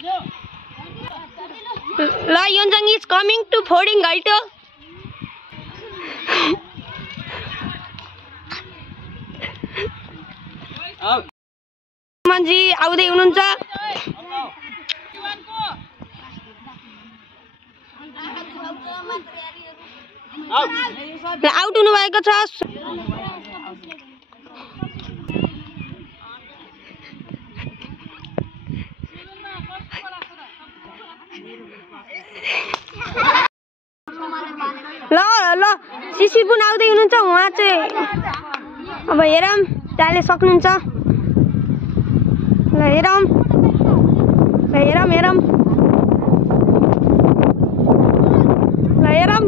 La Yonjang is coming to Fording Gaito. Manji आउँदै हुनुहुन्छ out हुनु भएको छ ल ल शिशिर पनि आउँदै हुनुहुन्छ उहाँ चाहिँ अब हेरौँ ताले सक्नुहुन्छ ल हेरौँ ल हेरौँ हेरौँ ल हेरौँ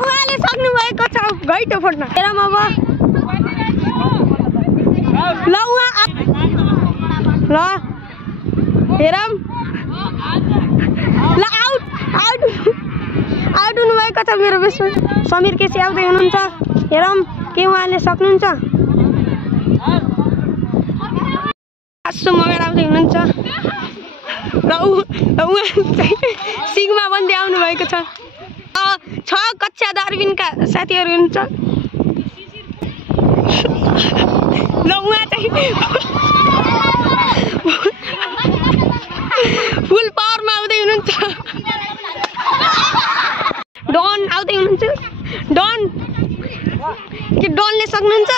उहाँले सक्नु भएको छ गइटो फोड्न हेरौँ अब ल उहाँ ल हेरौँ ल आउट आउट आउट हुनु भएको छ मेरो बेसमा समीर केसी आउँदै हुनुहुन्छ हेरौँ के उहाँले सक्नुहुन्छ आसु मगर आउँदै हुनुहुन्छ र उहाँ सिग्मा बन्दै आउनु भएको छ 6 कक्षा दार्बिनका साथीहरू हुनुहुन्छ ल उहाँ चाहिँ फुल पावरमा आउँदै हुनुहुन्छ डन आउँदै हुनुहुन्छ डन के डनले सक्नुहुन्छ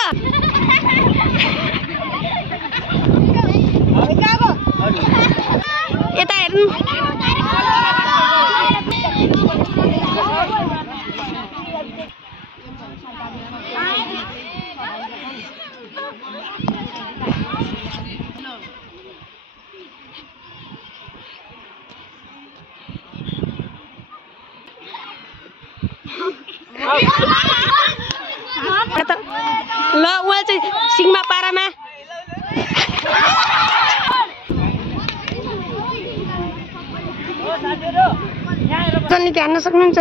यता हेर्नु ल उहाँ चाहिँ सिग्मा पारामा जसले ध्यान सक्नुहुन्छ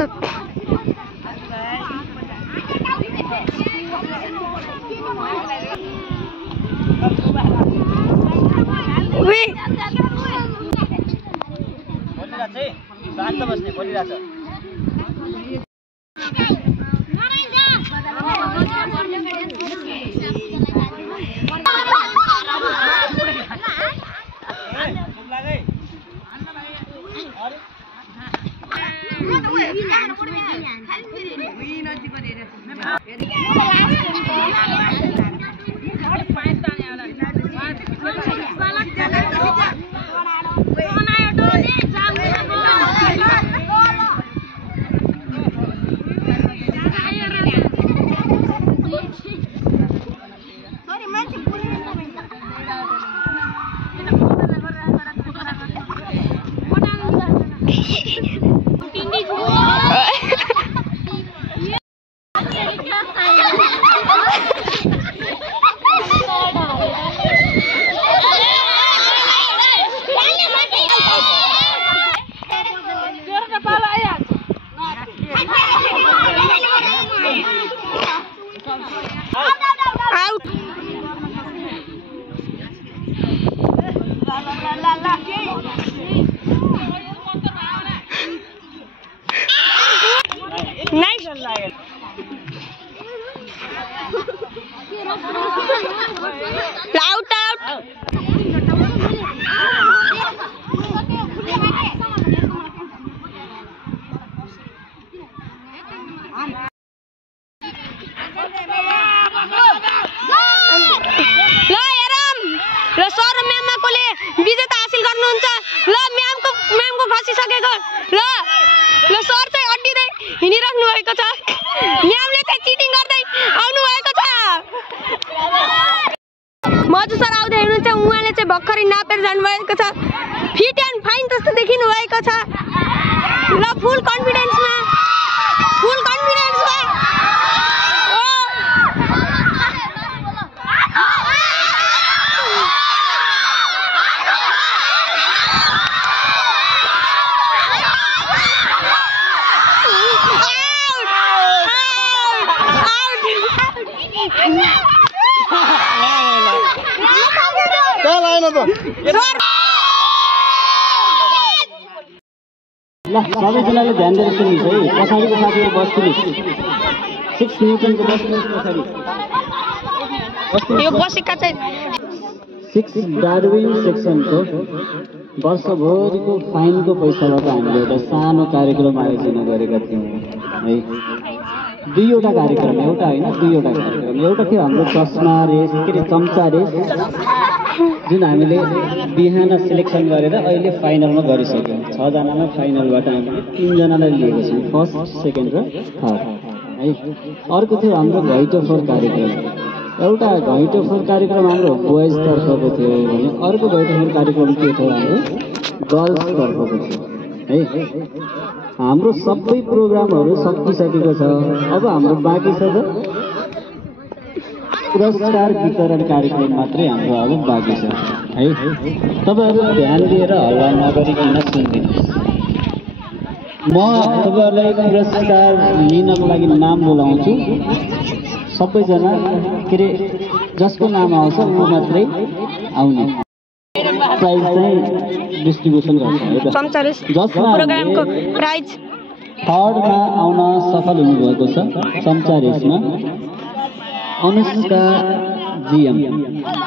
मजु सर आउँदै हुनुहुन्छ उहाँले चाहिँ भर्खरै नापेर जानु भएको छ फिट एन्ड फाइन जस्तो देखिनु भएको छ ल फुल कन्फिडेन्समा ल सबैजनाले ध्यान दिएर सुन्नुहोस् है पछाडिको साथीहरू बस्नुहोस् 6 न्युटनको बस्नुहोस् पछाडि यो बसेका चाहिँ 6 डार्विन सेक्सनको वर्षभरिको फाइनको पैसाबाट हामीले एउटा सानो कार्यक्रम आयोजना गरेका थियौँ है दुईवटा कार्यक्रम एउटा होइन दुईवटा कार्यक्रम एउटा थियो हाम्रो चस्मा रेस के अरे चम्चा रेस जुन हामीले बिहान सिलेक्सन गरेर अहिले फाइनलमा गरिसक्यौँ 6 जनामा फाइनलबाट हामीले 3 जनालाई लिएको छौँ फर्स्ट सेकेन्ड र थर्ड है अर्को थियो हाम्रो घैटो फोर कार्यक्रम एउटा घैटो फोर कार्यक्रम हाम्रो बोइज तर्फको थियो भने अर्को घैटो फोर कार्यक्रम के थियो हाम्रो गर्ल्स तर्फको थियो है हाम्रो सबै प्रोग्रामहरू सकिसकेको छ अब हाम्रो बाँकी छ त पुरस्कार वितरण कार्यक्रम मात्रै हाम्रो अब बाँकी छ है तपाईहरु ध्यान दिएर हल्ला नगरिकन सुनिदिनुहोस् म तपाईहरुलाई पुरस्कार लिनको लागि नाम बोलाउँछु सबैजना के रे जसको नाम आउँछ ऊ मात्रै आउने प्राइज चाहिँ डिस्ट्रिब्युसन गर्छ चम्चा रेस प्रोग्रामको प्राइज थर्डमा आउन सफल हुनुभएको छ चम्चा रेसमा अनुष्का जीएम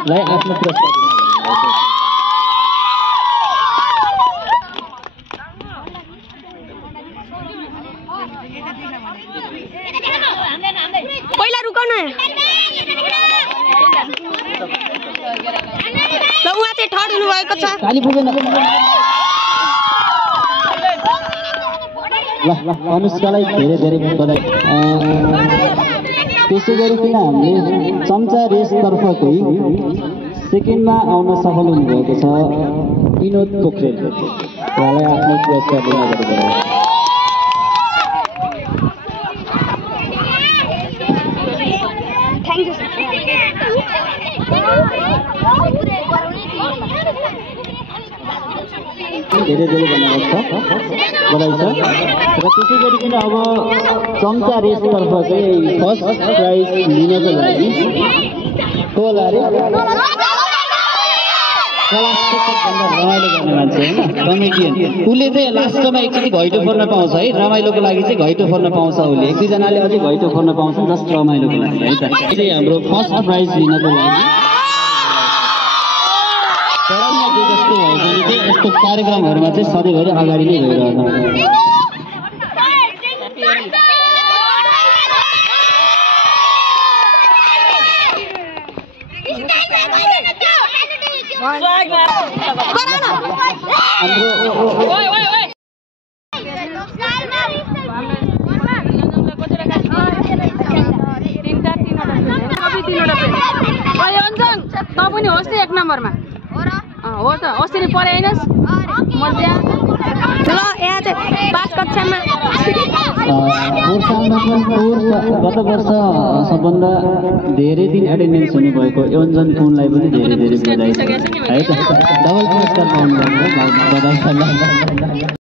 लाई आफ्नो पुरस्कार पहिला रुकाउन ल उहाँ चाहिँ थर्ड हुनुभएको छ ताली पुगेन ल अनुष्कालाई धेरै धेरै बधाई त्यसै गरिकन हामीले चम्चा रेस तर्फकै सेकेन्डमा आउन सफल हुनुभएको छ विनोद पोखरेल उहाँलाई आफ्नो पुरस्कार दिन गरेको धेरै धेरै धन्यवाद छ बधाई छ र त्यसै गरिकन अब चम्चा रेस तर्फकै फर्स्ट प्राइज लिनको लागि को लारे रमाइलो गर्ने मान्छे होइन कमेडियन उसले चाहिँ लास्टमा एकचोटि घैटो फोर्न पाउँछ है रमाइलोको लागि चाहिँ घैटो फोर्न पाउँछ उसले एक दुईजनाले अझै घैटो फोर्न पाउँछ जस्ट रमाइलोको लागि है त चाहिँ हाम्रो फर्स्ट प्राइज लिनको लागि जस्तो भयो भने चाहिँ यस्तो कार्यक्रमहरूमा चाहिँ सधैँभरि अगाडि नै भइरहनु पनि होस् नि एक नम्बरमा हो त अस्ति पढे हैनस् मज्जा ल यहाँ चाहिँ 5 कक्षामा गत वर्ष सबभन्दा धेरै दिन एटेन्डेन्स हुनुभएको योन्जन कुनलाई पनि धेरै धेरै बधाई है त डबल पुरस्कार पाउनु भएको बधाई छ।